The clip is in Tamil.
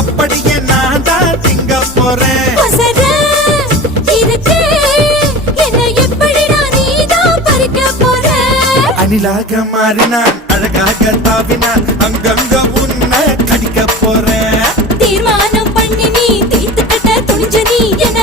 அப்படியே நான் தான் திங்க போறேன். அணிலாக மாறினான் அழகாக தாவினான் அங்கங்க உன்னை கடிக்க போறேன். தீர்மானம் பண்ணி நீ தீர்த்து கட்ட துணிஞ்ச நீ என்ன